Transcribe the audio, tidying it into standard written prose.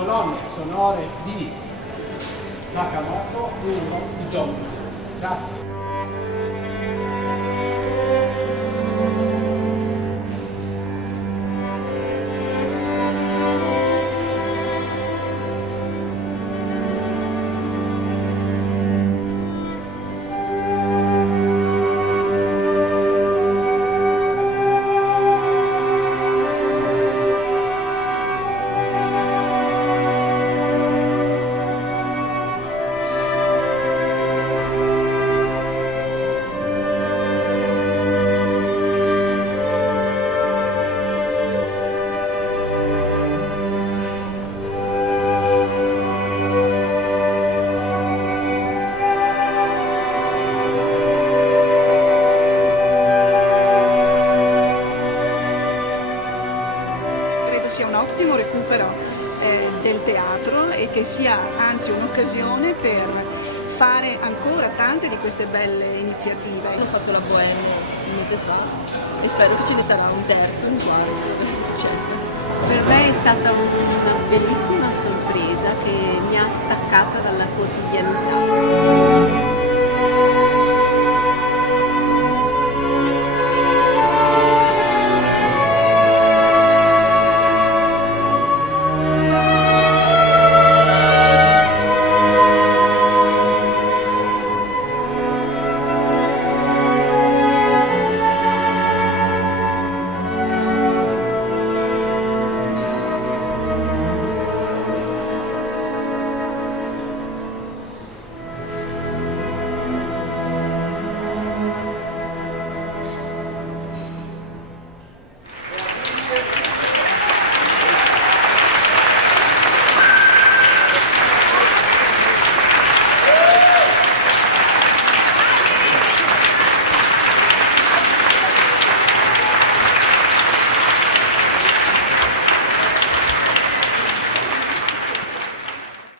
colonne sonore di Sakamoto Uno di Giorno. Grazie. Sia un ottimo recupero del teatro e che sia anzi un'occasione per fare ancora tante di queste belle iniziative. Ho fatto la Bohème un mese fa e spero che ce ne sarà un terzo, un quarto, eccetera. Per me è stata una bellissima sorpresa che mi ha staccata dalla quotidianità.